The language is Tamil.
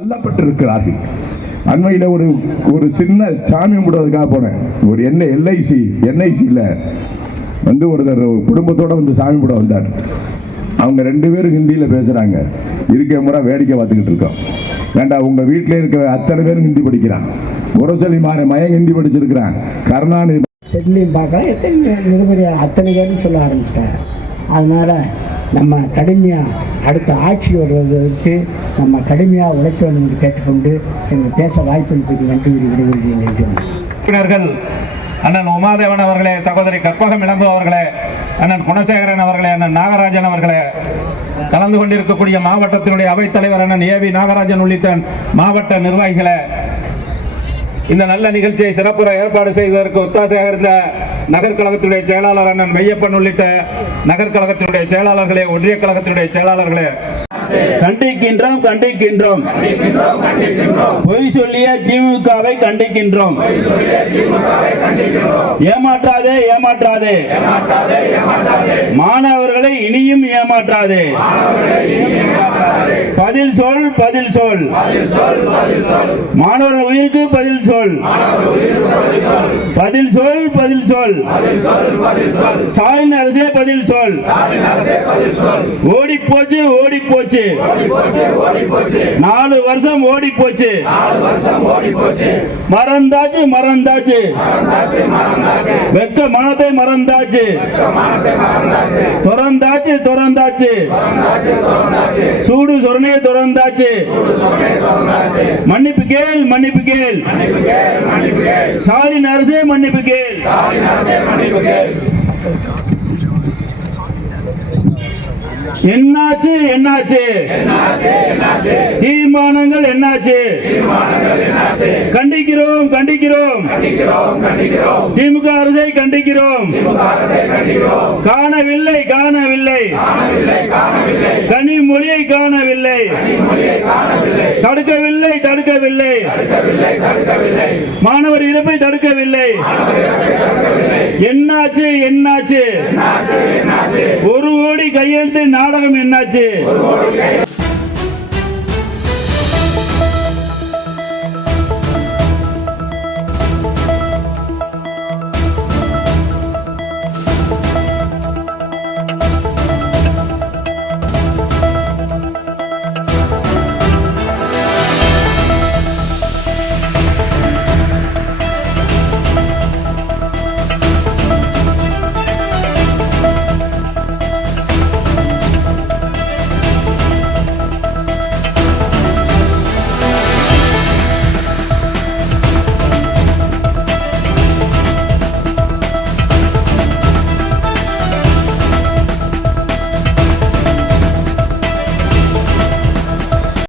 தள்ளப்பட்டிருக்கிறார்கள். அண்மையில் ஒரு சின்ன சாமி கும்பிடுவதற்காக போனேன். ஒரு என்ஐசியில் வந்து ஒருத்தர் குடும்பத்தோட வந்து சாமி கும்பிட வந்தார். அவங்க 2 பேரும் ஹிந்தியில் பேசுகிறாங்க. இருக்க முறை வேடிக்கை பார்த்துக்கிட்டு இருக்கோம். வேண்டாம், உங்கள் வீட்டில் இருக்க அத்தனை பேரும் ஹிந்தி படிக்கிறான். முரசொலி மயங்க ஹிந்தி படிச்சிருக்கிறான். கருணாநிதி செட்லையும் பார்க்கலாம். எத்தனை நிருபதியாக அத்தனை பேரும் சொல்ல ஆரம்பிச்சிட்டேன். அதனால் நம்ம கடுமையாக அடுத்த ஆட்சி வருவதற்கு நம்ம கடுமையாக உழைக்க வேண்டும் என்று கேட்டுக்கொண்டு எனக்கு பேச வாய்ப்பளிப்பது நன்றி விடைபெறுகிறேன். உறுப்பினர்கள் அண்ணன் உமாதேவன் அவர்களே, சகோதரி கற்பகம் இளம்பு அவர்களே, அண்ணன் குணசேகரன் அவர்களே, அண்ணன் நாகராஜன் அவர்களே, கலந்து கொண்டிருக்கக்கூடிய மாவட்டத்தினுடைய அவைத்தலைவர் அண்ணன் ஏவி நாகராஜன் உள்ளிட்ட மாவட்ட நிர்வாகிகளே, இந்த நல்ல நிகழ்ச்சியை சிறப்புற ஏற்பாடு செய்வதற்கு ஒத்தாசையாக இருந்த நகர்கழகத்துடைய செயலாளர் அண்ணன் மெய்யப்பன் உள்ளிட்ட நகர்கழகத்தினுடைய செயலாளர்களே, ஒன்றிய கழகத்தினுடைய செயலாளர்களே, கண்டிக்கின்றோம் கண்டிக்கின்றோம். பொய் சொல்லிய திமுகவை கண்டிக்கின்றோம். ஏமாற்றாதே ஏமாற்றாதே. மாணவர்களை இனியும் ஏமாற்றாதே. பதில் சொல் பதில் சொல். மாணவர்கள் உயிருக்கு பதில் சொல். பதில் சொல் பதில் சொல். ஸ்டாலின் அரசே பதில் சொல். ஓடி போச்சு ஓடி போச்சு. 4 வருஷம் ஓடி போச்சு. மறந்தாச்சு மறந்தாச்சு. வெக்க மானத்தை மறந்தாச்சு. துறந்தாச்சு துறந்தாச்சு. சூடு சொரணை துறந்தாச்சு. மன்னிப்பு கேள் மன்னிப்பு கேள். ஸ்டாலின் அரசே மன்னிப்பு கேள். என்னாச்சு என்னாச்சு? தீர்மானங்கள் என்னாச்சு? கண்டிக்கிறோம் கண்டிக்கிறோம். திமுக அரசை கண்டிக்கிறோம். காணவில்லை காணவில்லை. கனிமொழியை காணவில்லை. தடுக்கவில்லை தடுக்கவில்லை. மாணவர் இறப்பை தடுக்கவில்லை. என்னாச்சு என்னாச்சு? 1 கோடி கையெழுத்து நாடகம் என்னாச்சு?